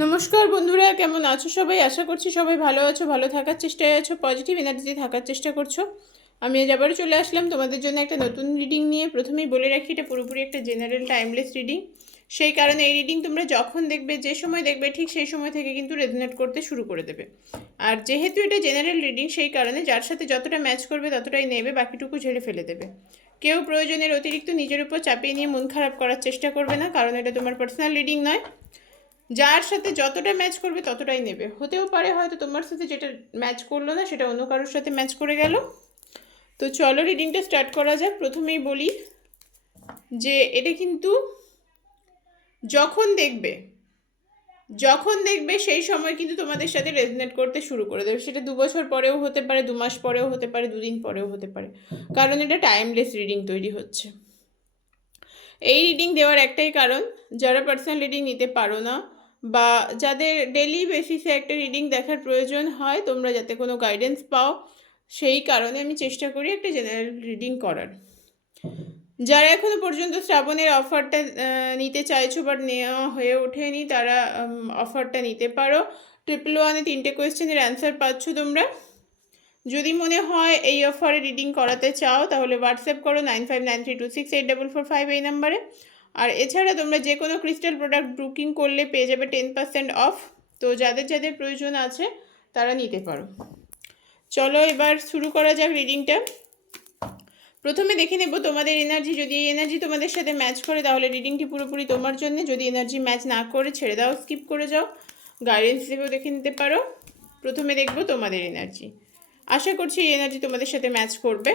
নমস্কার বন্ধুরা, কেমন আছো সবাই? আশা করছি সবাই ভালো আছো, ভালো থাকার চেষ্টায় আছো, পজিটিভ এনার্জিতে থাকার চেষ্টা করছো। আমি আজ আবারও চলে আসলাম তোমাদের জন্য একটা নতুন রিডিং নিয়ে। প্রথমেই বলে রাখি, এটা পুরোপুরি একটা জেনারেল টাইমলেস রিডিং। সেই কারণে এই রিডিং তোমরা যখন দেখবে, যে সময় দেখবে, ঠিক সেই সময় থেকে কিন্তু রেজোনেট করতে শুরু করে দেবে। আর যেহেতু এটা জেনারেল রিডিং, সেই কারণে যার সাথে যতটা ম্যাচ করবে ততটাই নেবে, বাকিটুকু ঝেড়ে ফেলে দেবে। কেউ প্রয়োজনের অতিরিক্ত নিজের উপর চাপিয়ে নিয়ে মন খারাপ করার চেষ্টা করবে না, কারণ এটা তোমার পার্সোনাল রিডিং নয়। যার সাথে যতটা ম্যাচ করবে ততটাই নেবে। হতেও পারে হয়তো তোমার সাথে যেটা ম্যাচ করলো না সেটা অন্য কারোর সাথে ম্যাচ করে গেল। তো চলো রিডিংটা স্টার্ট করা যাক। প্রথমেই বলি যে এটা কিন্তু যখন দেখবে যখন দেখবে সেই সময় কিন্তু তোমাদের সাথে রেজনেট করতে শুরু করে দেবে। সেটা 2 বছর পরেও হতে পারে, 2 মাস পরেও হতে পারে, 2 দিন পরেও হতে পারে, কারণ এটা টাইমলেস রিডিং তৈরি হচ্ছে। এই রিডিং দেওয়ার একটাই কারণ, যারা পার্সোনাল রিডিং নিতে পারো না বা যাদের ডেলি বেসিসে একটা রিডিং দেখার প্রয়োজন হয়, তোমরা যাতে কোনো গাইডেন্স পাও, সেই কারণে আমি চেষ্টা করি একটা জেনারেল রিডিং করার। যারা এখনো পর্যন্ত শ্রাবণের অফারটা নিতে চাইছো বাট নেওয়া হয়ে ওঠেনি, তারা অফারটা নিতে পারো। 111-এ 3টে কোয়েশ্চেনের অ্যান্সার পাচ্ছ তোমরা। যদি মনে হয় এই অফারে রিডিং করাতে চাও তাহলে হোয়াটসঅ্যাপ করো 9593268445 এই নাম্বারে। আর এছাড়া তোমরা যে কোনো ক্রিস্টাল প্রোডাক্ট বুকিং করলে পেয়ে যাবে 10% অফ। তো যাদের যাদের প্রয়োজন আছে তারা নিতে পারো। চলো এবার শুরু করা যাক রিডিংটা। প্রথমে দেখে নেব তোমাদের এনার্জি। যদি এই এনার্জি তোমাদের সাথে ম্যাচ করে তাহলে রিডিংটি পুরোপুরি তোমার জন্য। যদি এনার্জি ম্যাচ না করে ছেড়ে দাও, স্কিপ করে যাও, গাইডেন্স হিসেবেও দেখে নিতে পারো। প্রথমে দেখব তোমাদের এনার্জি। আশা করছি এই এনার্জি তোমাদের সাথে ম্যাচ করবে,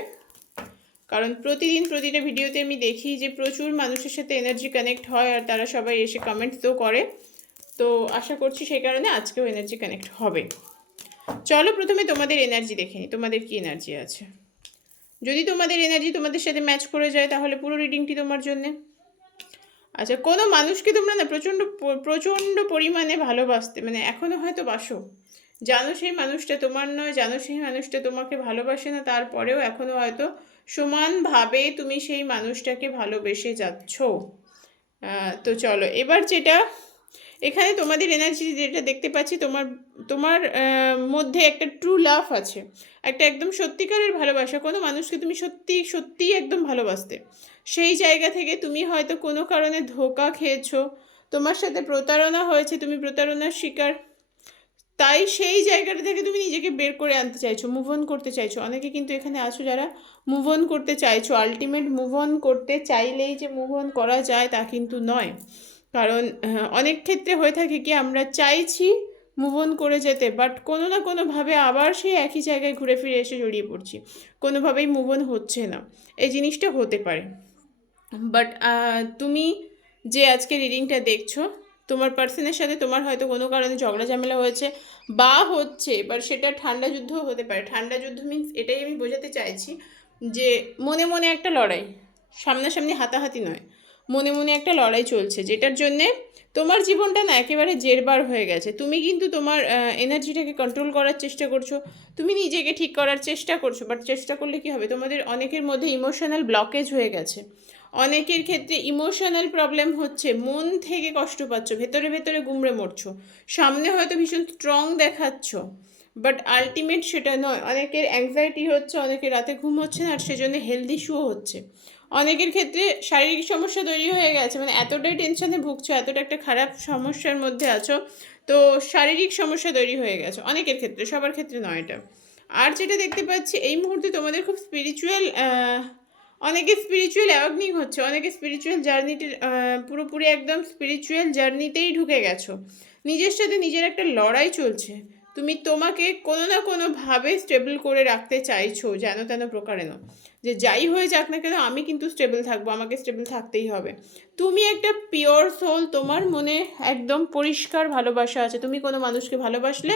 কারণ প্রতিদিন প্রতিটা ভিডিওতে আমি দেখি যে প্রচুর মানুষের সাথে এনার্জি কানেক্ট হয় আর তারা সবাই এসে কমেন্টসও করে। তো আশা করছি সেই কারণে আজকেও এনার্জি কানেক্ট হবে। চলো প্রথমে তোমাদের এনার্জি দেখে নিই, তোমাদের কি এনার্জি আছে। যদি তোমাদের এনার্জি তোমাদের সাথে ম্যাচ করে যায় তাহলে পুরো রিডিংটি তোমার জন্যে। আচ্ছা, কোনো মানুষকে তোমরা না প্রচণ্ড প্রচণ্ড পরিমাণে ভালোবাসতে, মানে এখনও হয়তো বাসো, জানো সেই মানুষটা তোমার নয়, জানো সেই মানুষটা তোমাকে ভালোবাসে না, তারপরেও এখনও হয়তো সমানভাবে তুমি সেই মানুষটাকে ভালোবেসে যাচ্ছ। তো চলো এবার যেটা এখানে তোমাদের এনার্জি যেটা দেখতে পাচ্ছি, তোমার তোমার মধ্যে একটা ট্রু লাভ আছে, একটা একদম সত্যিকারের ভালোবাসা। কোনো মানুষকে তুমি সত্যি সত্যিই একদম ভালোবাসতে। সেই জায়গা থেকে তুমি হয়তো কোনো কারণে ধোঁকা খেয়েছো, তোমার সাথে প্রতারণা হয়েছে, তুমি প্রতারণার শিকার। তাই সেই জায়গাটা থেকে তুমি নিজেকে বের করে আনতে চাইছো, মুভ অন করতে চাইছো। অনেকে কিন্তু এখানে আছো যারা মুভ অন করতে চাইছো। আলটিমেট মুভ অন করতে চাইলেই যে মুভ অন করা যায় তা কিন্তু নয়, কারণ অনেক ক্ষেত্রে হয়ে থাকে কি, আমরা চাইছি মুভ অন করে যেতে, বাট কোনো না কোনোভাবে আবার সেই একই জায়গায় ঘুরে ফিরে এসে জড়িয়ে পড়ছি, কোনোভাবেই মুভ অন হচ্ছে না। এই জিনিসটা হতে পারে। বাট তুমি যে আজকে রিডিংটা দেখছো, তোমার পার্সনের সাথে তোমার হয়তো কোনো কারণে ঝগড়া ঝামেলা হয়েছে বা হচ্ছে, এবার সেটা ঠান্ডা যুদ্ধও হতে পারে। ঠান্ডা যুদ্ধ মিন্স এটাই আমি বোঝাতে চাইছি যে মনে মনে একটা লড়াই, সামনাসামনি হাতাহাতি নয়, মনে মনে একটা লড়াই চলছে, যেটার জন্যে তোমার জীবনটা না একেবারে জেরবার হয়ে গেছে। তুমি কিন্তু তোমার এনার্জিটাকে কন্ট্রোল করার চেষ্টা করছো, তুমি নিজেকে ঠিক করার চেষ্টা করছো, বাট চেষ্টা করলে কি হবে, তোমাদের অনেকের মধ্যে ইমোশনাল ব্লকেজ হয়ে গেছে। অনেকের ক্ষেত্রে ইমোশনাল প্রবলেম হচ্ছে, মন থেকে কষ্ট পাচ্ছ, ভেতরে ভেতরে গুমড়ে মরছো। সামনে হয়তো ভীষণ স্ট্রং দেখাচ্ছ, বাট আলটিমেট সেটা নয়। অনেকের অ্যাংজাইটি হচ্ছে, অনেকের রাতে ঘুম হচ্ছে না, আর সেজন্য হেলথ ইস্যুও হচ্ছে। অনেকের ক্ষেত্রে শারীরিক সমস্যা তৈরি হয়ে গেছে, মানে এতটাই টেনশনে ভুগছো, এতটা একটা খারাপ সমস্যার মধ্যে আছো, তো শারীরিক সমস্যা তৈরি হয়ে গেছে অনেকের ক্ষেত্রে, সবার ক্ষেত্রে নয় এটা। আর যেটা দেখতে পাচ্ছি এই মুহূর্তে তোমাদের খুব স্পিরিচুয়াল, অনেকে স্পিরিচুয়াল অ্যাওয়াকনিং হচ্ছে, অনেকে স্পিরিচুয়াল জার্নিতে পুরোপুরি একদম স্পিরিচুয়াল জার্নিতেই ঢুকে গেছো। নিজের সাথে নিজের একটা লড়াই চলছে। তুমি তোমাকে কোনো না কোনোভাবে স্টেবল করে রাখতে চাইছো, যেন তেন প্রকারেণ, যে যাই হয়ে যাক না কেন আমি কিন্তু স্টেবল থাকবো, আমাকে স্টেবল থাকতেই হবে। তুমি একটা পিওর সোল, তোমার মনে একদম পরিষ্কার ভালোবাসা আছে। তুমি কোনো মানুষকে ভালোবাসলে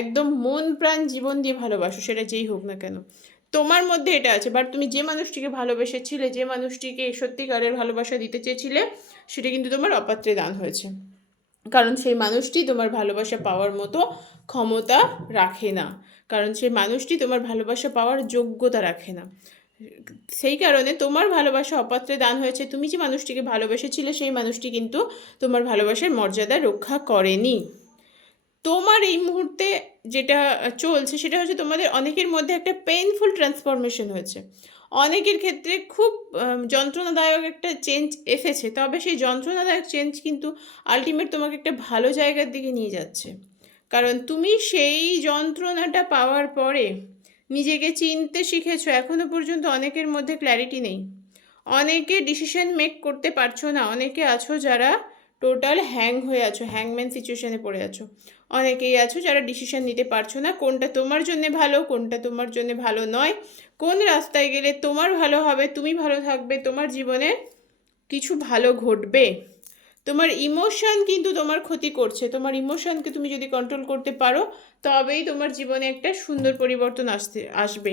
একদম মন প্রাণ জীবন দিয়ে ভালোবাসো, সেটা যেই হোক না কেন, তোমার মধ্যে এটা আছে। বাট তুমি যে মানুষটিকে ভালোবেসেছিলে, যে মানুষটিকে সত্যিকারের ভালোবাসা দিতে চেয়েছিলে, সেটা কিন্তু তোমার অপাত্রে দান হয়েছে, কারণ সেই মানুষটি তোমার ভালোবাসা পাওয়ার মতো ক্ষমতা রাখে না, কারণ সেই মানুষটি তোমার ভালোবাসা পাওয়ার যোগ্যতা রাখে না। সেই কারণে তোমার ভালোবাসা অপাত্রে দান হয়েছে। তুমি যে মানুষটিকে ভালোবেসেছিলে সেই মানুষটি কিন্তু তোমার ভালোবাসার মর্যাদা রক্ষা করেনি। তোমার এই মুহূর্তে যেটা চলছে সেটা হচ্ছে তোমাদের অনেকের মধ্যে একটা পেইনফুল ট্রান্সফরমেশন হয়েছে। অনেকের ক্ষেত্রে খুব যন্ত্রণাদায়ক একটা চেঞ্জ এসেছে, তবে সেই যন্ত্রণাদায়ক চেঞ্জ কিন্তু আলটিমেট তোমাকে একটা ভালো জায়গার দিকে নিয়ে যাচ্ছে। কারণ তুমি সেই যন্ত্রণাটা পাওয়ার পরে নিজেকে চিনতে শিখেছো। এখনও পর্যন্ত অনেকের মধ্যে ক্ল্যারিটি নেই, অনেকে ডিসিশন মেক করতে পারছো না, অনেকে আছো যারা টোটাল হ্যাং হয়ে আছো, হ্যাংম্যান সিচুয়েশনে পড়ে আছো। অনেকেই আছো যারা ডিসিশন নিতে পারছো না কোনটা তোমার জন্য ভালো, কোনটা তোমার জন্য ভালো নয়, কোন রাস্তায় গেলে তোমার ভালো হবে, তুমি ভালো থাকবে, তোমার জীবনে কিছু ভালো ঘটবে। তোমার ইমোশন কিন্তু তোমার ক্ষতি করছে। তোমার ইমোশনকে তুমি যদি কন্ট্রোল করতে পারো তবেই তোমার জীবনে একটা সুন্দর পরিবর্তন আসবে।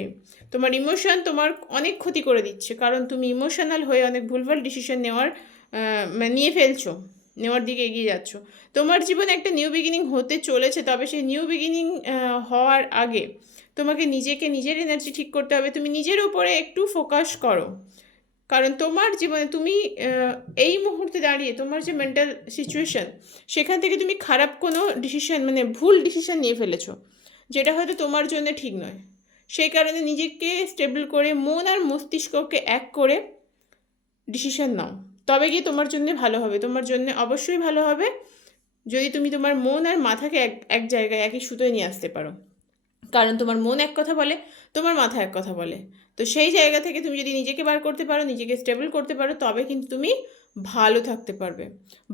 তোমার ইমোশন তোমার অনেক ক্ষতি করে দিচ্ছে, কারণ তুমি ইমোশনাল হয়ে অনেক ভুলভাল ডিসিশন নিয়ে ফেলছো, নেওয়ার দিকে এগিয়ে যাচ্ছ। তোমার জীবনে একটা নিউ বিগিনিং হতে চলেছে, তবে সেই নিউ বিগিনিং হওয়ার আগে তোমাকে নিজের এনার্জি ঠিক করতে হবে। তুমি নিজের উপরে একটু ফোকাস করো, কারণ তোমার জীবনে তুমি এই মুহূর্তে দাঁড়িয়ে তোমার যে মেন্টাল সিচুয়েশন, সেখান থেকে তুমি খারাপ কোনো ডিসিশন ভুল ডিসিশন নিয়ে ফেলেছো, যেটা হয়তো তোমার জন্য ঠিক নয়। সেই কারণে নিজেকে স্টেবল করে মন আর মস্তিষ্ককে এক করে ডিসিশন নাও, তবে গিয়ে তোমার জন্য ভালো হবে। তোমার জন্য অবশ্যই ভালো হবে যদি তুমি তোমার মন আর মাথাকে এক জায়গায় একই সুতোয় নিয়ে আসতে পারো। কারণ তোমার মন এক কথা বলে, তোমার মাথা এক কথা বলে। তো সেই জায়গা থেকে তুমি যদি নিজেকে বার করতে পারো, নিজেকে স্টেবল করতে পারো, তবে কিন্তু তুমি ভালো থাকতে পারবে।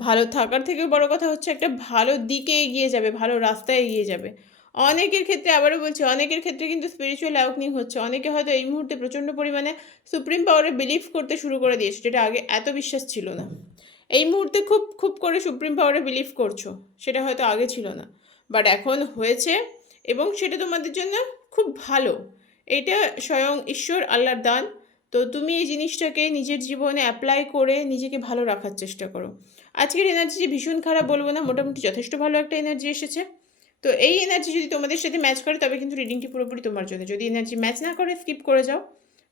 ভালো থাকার থেকেও বড় কথা হচ্ছে একটা ভালো দিকে এগিয়ে যাবে, ভালো রাস্তায় এগিয়ে যাবে। অনেকের ক্ষেত্রে, আবারও বলছি, অনেকের ক্ষেত্রে কিন্তু স্পিরিচুয়াল অ্যাওয়াকেনিং হচ্ছে। অনেকে হয়তো এই মুহূর্তে প্রচণ্ড পরিমাণে সুপ্রিম পাওয়ারে বিলিভ করতে শুরু করে দিয়েছে, যেটা আগে এত বিশ্বাস ছিল না। এই মুহূর্তে খুব খুব করে সুপ্রিম পাওয়ারে বিলিভ করছো, সেটা হয়তো আগে ছিল না, বাট এখন হয়েছে, এবং সেটা তোমাদের জন্য খুব ভালো। এটা স্বয়ং ঈশ্বর আল্লাহর দান। তো তুমি এই জিনিসটাকে নিজের জীবনে অ্যাপ্লাই করে নিজেকে ভালো রাখার চেষ্টা করো। আজকের এনার্জি যে ভীষণ খারাপ বলবো না, মোটামুটি যথেষ্ট ভালো একটা এনার্জি এসেছে। তো এই এনার্জি যদি তোমাদের সাথে ম্যাচ করে তবে কিন্তু রিডিংটি পুরোপুরি তোমার জন্য। যদি এনার্জি ম্যাচ না করে স্কিপ করে যাও,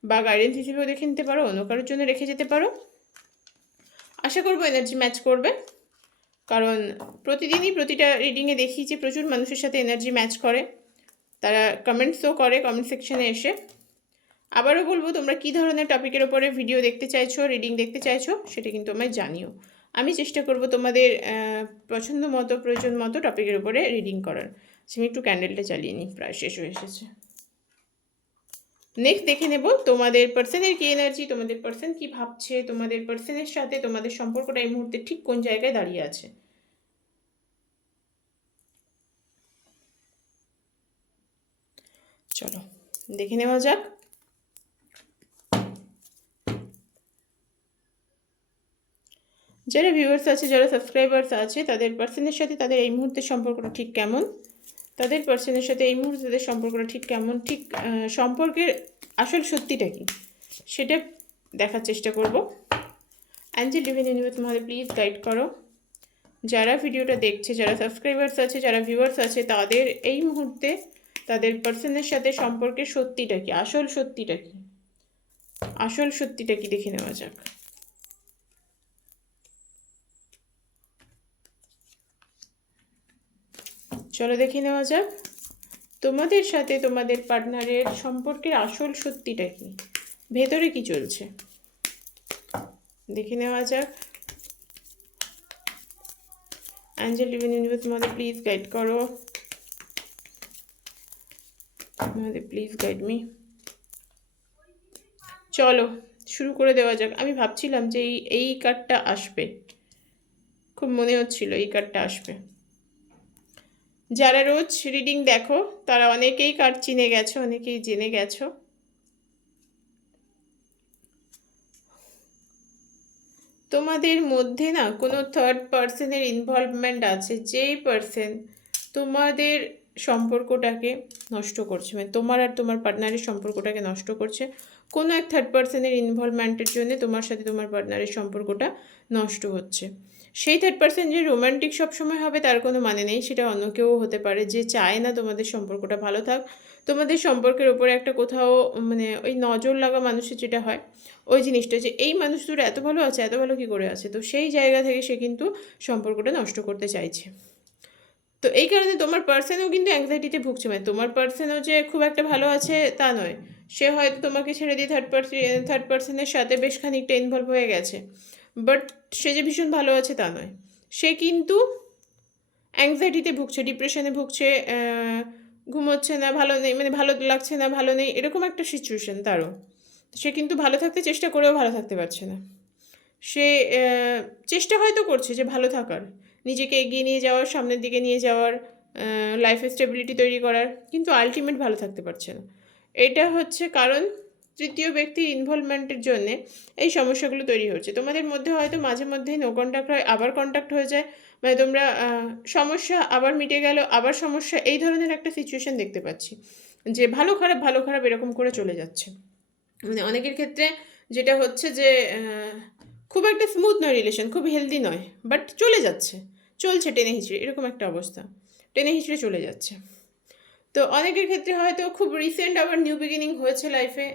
বা গাইডেন্স হিসেবেও দেখে নিতে পারো, অন্য কারোর জন্য রেখে যেতে পারো। আশা করবো এনার্জি ম্যাচ করবে, কারণ প্রতিদিনই প্রতিটা রিডিংয়ে দেখি যে প্রচুর মানুষের সাথে এনার্জি ম্যাচ করে, তারা কমেন্টসও করে কমেন্ট সেকশনে এসে। আবারও বলবো, তোমরা কী ধরনের টপিকের ওপরে ভিডিও দেখতে চাইছো, রিডিং দেখতে চাইছো, সেটা কিন্তু আমায় জানিও। আমি চেষ্টা করব তোমাদের পছন্দ মতো, প্রয়োজন মতো টপিকের উপরে রিডিং করার। আমি একটু ক্যান্ডেলটা চালিয়ে নিই, প্রায় শেষ হয়ে এসেছে। নেক্সট দেখে নেব তোমাদের পার্সনের কী এনার্জি, তোমাদের পার্সন কী ভাবছে, তোমাদের পার্সনের সাথে তোমাদের সম্পর্কটা এই মুহূর্তে ঠিক কোন জায়গায় দাঁড়িয়ে আছে। চলো দেখে নেওয়া যাক। যারা ভিউয়ার্স আছে, যারা সাবস্ক্রাইবার্স আছে, তাদের পার্সনের সাথে তাদের এই মুহূর্তে সম্পর্কটা ঠিক কেমন, তাদের পার্সনের সাথে এই মুহূর্তে তাদের সম্পর্কটা ঠিক কেমন, ঠিক সম্পর্কের আসল সত্যিটা কি, সেটা দেখার চেষ্টা করব। অ্যাঞ্জেল ডিভাইন ইউনিভার্স তোমাদের প্লিজ গাইড করো। যারা ভিডিওটা দেখছে, যারা সাবস্ক্রাইবার্স আছে, যারা ভিউয়ার্স আছে, তাদের এই মুহূর্তে তাদের পার্সনের সাথে সম্পর্কের সত্যিটা কি, আসল সত্যিটা কি, আসল সত্যিটা কি দেখে নেওয়া যাক। চলো দেখে নেওয়া যাক তোমাদের সাথে তোমাদের পার্টনারের সম্পর্কের আসল সত্যিটা কি, ভেতরে কি চলছে, দেখে নেওয়া যাক। অ্যাঞ্জেল ডিভাইন ইউনিভার্স তোমাদের প্লিজ গাইড করো, তোমাদের প্লিজ গাইড মি। চলো শুরু করে দেওয়া যাক। আমি ভাবছিলাম যে এই কার্ডটা আসবে, খুব মনে হচ্ছিল এই কার্ডটা আসবে। যারা রোজ রিডিং দেখো তারা অনেকেই কার্ড চিনে গেছো, অনেকেই জেনে গেছো। তোমাদের মধ্যে না কোনো থার্ড পার্সনের ইনভলভমেন্ট আছে, যেই পার্সন তোমাদের সম্পর্কটাকে নষ্ট করছে, মানে তোমার আর তোমার পার্টনারের সম্পর্কটাকে নষ্ট করছে। কোনো এক থার্ড পার্সনের ইনভলভমেন্টের জন্য তোমার সাথে তোমার পার্টনারের সম্পর্কটা নষ্ট হচ্ছে। সেই থার্ড পার্সন যে রোমান্টিক সবসময় হবে তার কোনো মানে নেই, সেটা অন্য কেউ হতে পারে যে চায় না তোমাদের সম্পর্কটা ভালো থাক। তোমাদের সম্পর্কের ওপরে একটা কোথাও মানে ওই নজর লাগা মানুষের যেটা হয় ওই জিনিসটা, যে এই মানুষ দুটো এত ভালো আছে, এত ভালো কী করে আছে, তো সেই জায়গা থেকে সে কিন্তু সম্পর্কটা নষ্ট করতে চাইছে। তো এই কারণে তোমার পার্সনও কিন্তু অ্যাংজাইটিতে ভুগছে, মানে তোমার পার্সনও যে খুব একটা ভালো আছে তা নয়, সে হয়তো তোমাকে ছেড়ে দিয়ে থার্ড পার্সনের সাথে বেশ খানিকটা ইনভলভ হয়ে গেছে, বাট সে যে ভীষণ ভালো আছে তা নয়, সে কিন্তু অ্যাংজাইটিতে ভুগছে, ডিপ্রেশনে ভুগছে, ঘুমোচ্ছে না, ভালো নেই, মানে ভালো লাগছে না, ভালো নেই, এরকম একটা সিচুয়েশন তারও। সে কিন্তু ভালো থাকতে চেষ্টা করেও ভালো থাকতে পারছে না। সে চেষ্টা হয়তো করছে যে ভালো থাকার, নিজেকে এগিয়ে নিয়ে যাওয়ার, সামনের দিকে নিয়ে যাওয়ার, লাইফে স্টেবিলিটি তৈরি করার, কিন্তু আলটিমেট ভালো থাকতে পারছে না। এটা হচ্ছে কারণ তৃতীয় ব্যক্তির ইনভলভমেন্টের জন্যে এই সমস্যাগুলো তৈরি হচ্ছে। তোমাদের মধ্যে হয়তো মাঝে মধ্যেই নো কন্ট্যাক্ট হয়, আবার কন্ট্যাক্ট হয়ে যায়, মানে তোমরা সমস্যা আবার মিটে গেল, আবার সমস্যা, এই ধরনের একটা সিচুয়েশন দেখতে পাচ্ছি, যে ভালো খারাপ এরকম করে চলে যাচ্ছে। মানে অনেকের ক্ষেত্রে যেটা হচ্ছে যে খুব একটা স্মুথ নয় রিলেশন, খুব হেলদি নয়, বাট চলে যাচ্ছে, চলছে টেনে হিচড়ে, এরকম একটা অবস্থা, টেনে হিচড়ে চলে যাচ্ছে। তো অনেকের ক্ষেত্রে হয়তো খুব রিসেন্ট আবার নিউ বিগিনিং হয়েছে লাইফে,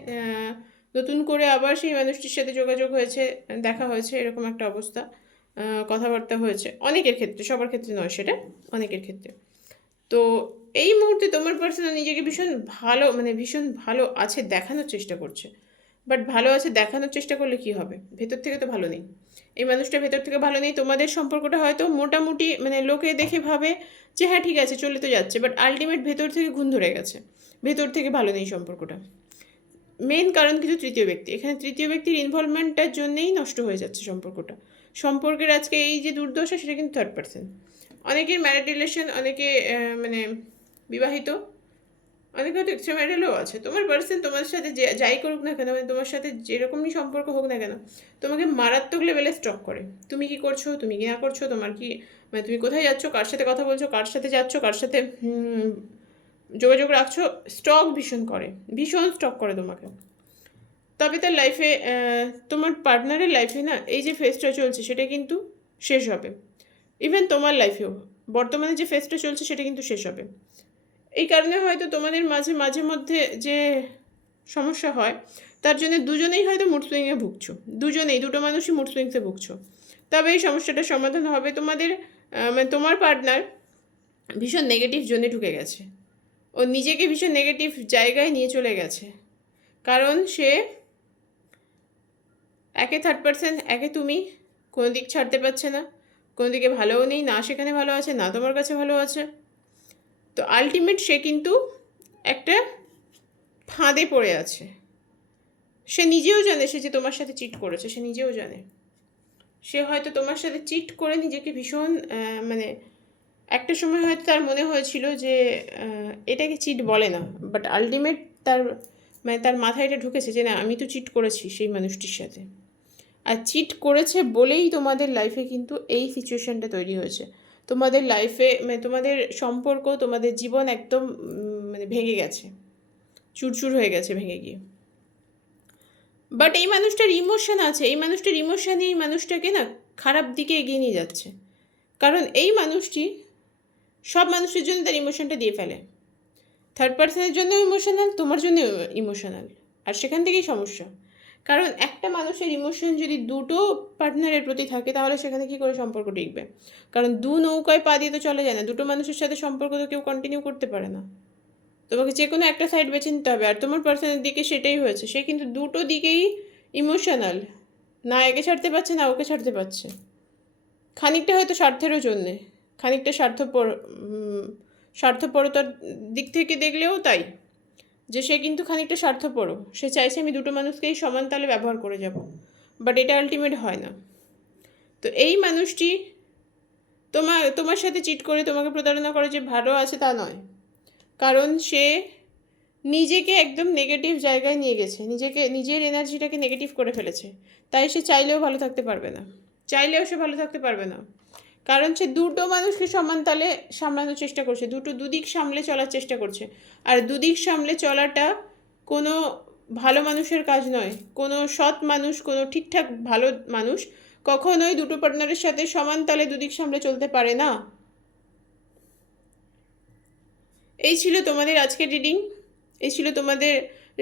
নতুন করে আবার সেই মানুষটির সাথে যোগাযোগ হয়েছে, দেখা হয়েছে, এরকম একটা অবস্থা, কথাবার্তা হয়েছে অনেকের ক্ষেত্রে, সবার ক্ষেত্রে নয় সেটা, অনেকের ক্ষেত্রে। তো এই মুহূর্তে তোমার পার্সন নিজেকে ভীষণ ভালো, মানে ভীষণ ভালো আছে দেখানোর চেষ্টা করছে, বাট ভালো আছে দেখানোর চেষ্টা করলে কি হবে, ভেতর থেকে তো ভালো নেই। এই মানুষটা ভেতর থেকে ভালো নেই, তোমাদের সম্পর্কটা হয়তো মোটামুটি মানে লোকে দেখে ভাবে যে হ্যাঁ ঠিক আছে চলে তো যাচ্ছে, বাট আলটিমেট ভেতর থেকে ঘুণ ধরে গেছে, ভেতর থেকে ভালো নেই সম্পর্কটা। মেন কারণ কিন্তু তৃতীয় ব্যক্তি, এখানে তৃতীয় ব্যক্তির ইনভলভমেন্টটার জন্যেই নষ্ট হয়ে যাচ্ছে সম্পর্কটা। সম্পর্কের আজকে এই যে দুর্দশা, সেটা কিন্তু থার্ড পার্সন। অনেকের ম্যারিড রিলেশন, অনেকে মানে বিবাহিত, অনেকে হয়তো এক্সট্রা ম্যারিটালও আছে। তোমার পার্সন তোমার সাথে যে যাই করুক না কেন, মানে তোমার সাথে যেরকমই সম্পর্ক হোক না কেন, তোমাকে মারাত্মক লেভেলে স্টক করে। তুমি কি করছো, তুমি কি না করছো, তোমার কি, মানে তুমি কোথায় যাচ্ছ, কার সাথে কথা বলছো, কার সাথে যাচ্ছ, কার সাথে যোগাযোগ রাখছো, স্টক ভীষণ করে, ভীষণ স্টক করে তোমাকে। তবে তার লাইফে, তোমার পার্টনারের লাইফে না এই যে ফেজটা চলছে সেটা কিন্তু শেষ হবে। ইভেন তোমার লাইফেও বর্তমানে যে ফেজটা চলছে সেটা কিন্তু শেষ হবে। এই কারণে হয়তো তোমাদের মাঝে মধ্যে যে সমস্যা হয়, তার জন্য দুজনেই হয়তো মুড সুইংয়ে ভুগছো, দুটো মানুষই মুড সুইংসে ভুগছো। তবে এই সমস্যাটার সমাধান হবে। তোমাদের মানে তোমার পার্টনার ভীষণ নেগেটিভ জোনে ঢুকে গেছে, ও নিজেকে ভীষণ নেগেটিভ জায়গায় নিয়ে চলে গেছে, কারণ সে একে থার্ড পার্সন, একে তুমি, কোনো দিক ছাড়তে পারছে না, কোনো দিকে ভালোও নেই, না সেখানে ভালো আছে, না তোমার কাছে ভালো আছে। তো আলটিমেট সে কিন্তু একটা ফাঁদে পড়ে আছে। সে নিজেও জানে সে যে তোমার সাথে চিট করেছে, সে নিজেও জানে। সে হয়তো তোমার সাথে চিট করে নিজেকে ভীষণ মানে একটা সময় হয়তো তার মনে হয়েছিল যে এটাকে চিট বলে না, বাট আলটিমেট তার মানে তার মাথায় এটা ঢুকেছে যে না, আমি তো চিট করেছি সেই মানুষটির সাথে। আর চিট করেছে বলেই তোমাদের লাইফে কিন্তু এই সিচুয়েশানটা তৈরি হয়েছে। তোমাদের লাইফে মানে তোমাদের সম্পর্ক, তোমাদের জীবন একদম মানে ভেঙে গেছে, চুরচুর হয়ে গেছে ভেঙে গিয়ে। বাট এই মানুষটার ইমোশন আছে, এই মানুষটার ইমোশানই এই মানুষটাকে না খারাপ দিকে এগিয়ে নিয়ে যাচ্ছে। কারণ এই মানুষটি সব মানুষের জন্য তার ইমোশনটা দিয়ে ফেলে, থার্ড পার্সনের জন্য ইমোশনাল, তোমার জন্য ইমোশনাল, আর সেখান থেকেই সমস্যা। কারণ একটা মানুষের ইমোশন যদি দুটো পার্টনারের প্রতি থাকে, তাহলে সেখানে কী করে সম্পর্ক টিকবে? কারণ দু নৌকায় পা দিয়ে তো চলে যায় না, দুটো মানুষের সাথে সম্পর্ক তো কেউ কন্টিনিউ করতে পারে না। তোমাকে যে কোনো একটা সাইড বেছে নিতে হবে, আর তোমার পার্সনের দিকে সেটাই হয়েছে। সে কিন্তু দুটো দিকেই ইমোশনাল, না একে ছাড়তে পারছে না ওকে ছাড়তে পারছে। খানিকটা হয়তো স্বার্থেরও জন্যে, খানিকটা স্বার্থপরতার দিক থেকে দেখলেও তাই, যে সে কিন্তু খানিকটা স্বার্থপরও। সে চাইছে আমি দুটো মানুষকেই সমান তালে ব্যবহার করে যাব, বাট এটা আলটিমেট হয় না। তো এই মানুষটি তোমার সাথে চিট করে, তোমাকে প্রতারণা করে যে ভালো আছে তা নয়, কারণ সে নিজেকে একদম নেগেটিভ জায়গায় নিয়ে গেছে, নিজের এনার্জিটাকে নেগেটিভ করে ফেলেছে। তাই সে চাইলেও ভালো থাকতে পারবে না, সে ভালো থাকতে পারবে না, কারণ সে দুটো মানুষকে সমান তালে সামলানোর চেষ্টা করছে, দুদিক সামলে চলার চেষ্টা করছে। আর দুদিক সামলে চলাটা কোনো ভালো মানুষের কাজ নয়, কোনো সৎ মানুষ, কোনো ঠিকঠাক ভালো মানুষ কখনোই দুটো পার্টনারের সাথে সমান তালে দুদিক সামলে চলতে পারে না। এই ছিল তোমাদের আজকের রিডিং, এই ছিল তোমাদের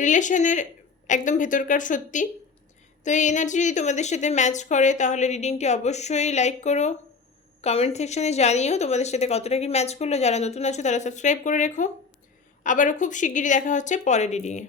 রিলেশনের একদম ভেতরকার সত্যি। তো এই এনার্জি যদি তোমাদের সাথে ম্যাচ করে তাহলে রিডিংটি অবশ্যই লাইক করো, কমেন্ট সেকশনে জানিও তোমাদের সাথে কতটা কি ম্যাচ করলো। যারা নতুন আছো তারা সাবস্ক্রাইব করে রেখো। আবারও খুব শিগগিরই দেখা হচ্ছে পরের রিডিংয়ে।